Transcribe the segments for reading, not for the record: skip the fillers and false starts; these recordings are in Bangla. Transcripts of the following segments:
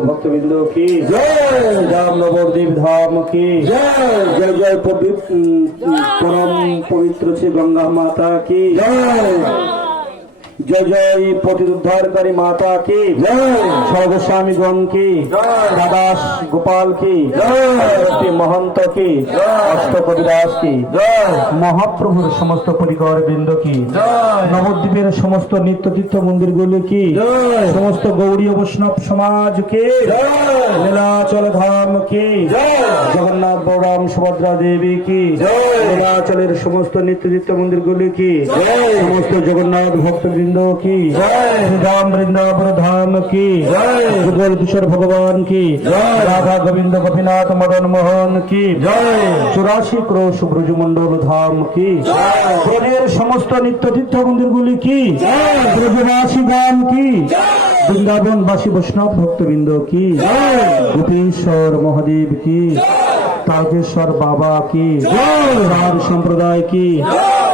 भक्तबिंदु की जय, राम नवद्वीप धाम की जय, जय जय परम पवित्र श्री गंगा माता की जय, जय जय पतिउद्धारकारी माता की जय, सर्वस्वामीगण की दादास गोपाल की जय, महंत की अष्ट कविदास की जय, महाप्रभुर समस्त परिकर बिंदु की जय, नवद्वीपेर समस्त नित्य तीर्थ मंदिर गुली की जय, समस्त गौड़ी वैष्णव समाज के जय, नीलाचल धाम की जय, जगन्नाथ बलराम सुभद्रा देवी की जय, नीलाचलेर समस्त नित्य तीर्थ मंदिर गुली की जय, समस्त जगन्नाथ भक्त की जय, राम वृंदावन धाम की जय, जुगल किशोर भगवान की जय, राधा गोविंद गोपीनाथ मदन मोहन की जय, 84 क्रोश ब्रजमंडल धाम की जय, ब्रजेर समस्त नित्य तीर्थ मंदिर गुली की जय, ब्रजवासी गान की वृंदावन वासी वैष्णव भक्तबिंद की जय, गोपीश्वर महादेव की तारकेश्वर बाबा की जय, राम संप्रदाय की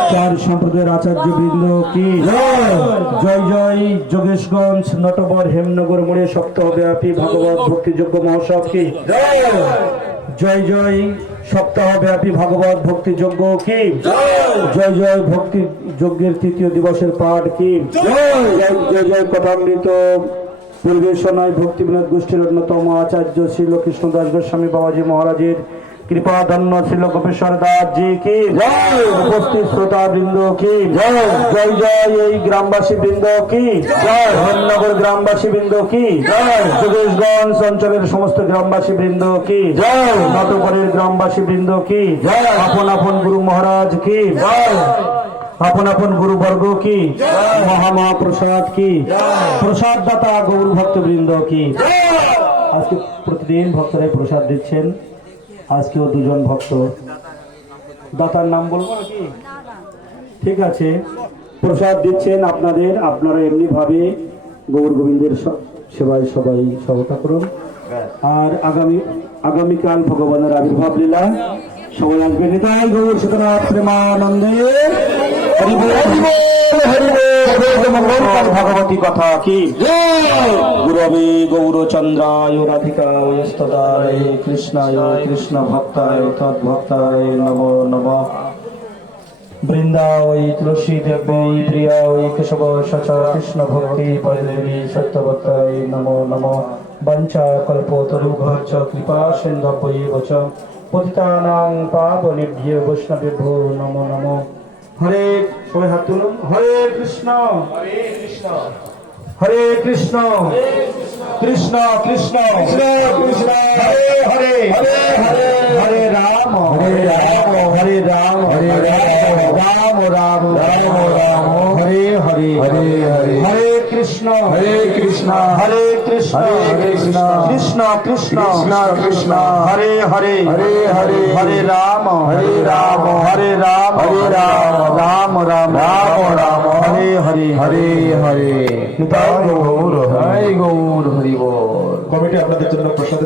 चार संप्रदायर आचार्य बृंद की जय, जय जोगेशगंज नटवर हेमनगर मोड़े सप्ताहव्यापी भागवत भक्ति यज्ञ महोत्सव की जय, जय जय सप्ताहव्यापी भागवत भक्ति यज्ञ की जय, जय भक्ति यज्ञेर तृतीय दिवसेर पाठ की जय, जय जय कथामृत परिवेशनाय भक्ति विनोद गोष्ठीर अन्यतम आचार्य श्री कृष्णदास गोस्वामी बाबाजी महाराजेर कृपा धन्य श्री गोपेश्वर दास जी की जय, उपस्थित श्रोता बृंदो की जय, जय जय ग्रामवासी बृंदो की जय, हेमनगर ग्रामवासी बृंदो की जय, जोगेशगंज अंचलेर समस्त ग्रामवासी बृंदो की जय, नटवरेर ग्रामवासी बृंदो की जय, अपन अपन गुरु महाराज की जय, अपन अपन गुरु वर्गो की महामा प्रसाद की प्रसाद दाता गौर भक्त बृंदो की आज के प्रतिदिन भक्तरा प्रसाद दिच्छेन আজকেও দুজন ভক্ত দাতার নাম বলবো নাকি ঠিক আছে প্রসাদ দিচ্ছেন আপনাদের আপনারা এমনি ভাবে গৌর গোবিন্দের সেবায় সবাই সহযোগিতা করুন আর আগামী কাল ভগবানের আবির্ভাব লীলা সবাই আসবেন নিতাই গৌর সীতানাথ প্রেমানন্দে হরি বল হরি বল भगवती कथा की गुरवे गौरचंद्राय राधिकाय स्तदाय कृष्णाय कृष्ण भक्ताय तद्भक्ताय नमो नमः। বৃন্দা ওই তুলসী দেবী প্রিয়া ওই কেশব সচ কৃষ্ণ ভক্তি পরিদেবী সত্যবত্তাই নমো নমো বঞ্চা কল্পতরুভ্য কৃপা সিন্ধুভ্যৈব চ পতিতানাং পাবনেভ্যো বৈষ্ণবেভ্যো নমো নমো। হরে, সবাই হাত তুলুন। হরে কৃষ্ণ হরে কৃষ্ণ কৃষ্ণ কৃষ্ণ কৃষ্ণ হরে হরে হরে রাম হরে রাম হরে রাম রাম রাম হরে হরে হরে কৃষ্ণ হরে কৃষ্ণ কৃষ্ণ কৃষ্ণ হরে হরে হরে রাম হরে রাম রাম রাম হরে হরে গৌর হরি বল। কমিটি আপনাদের জন্য প্রসাদ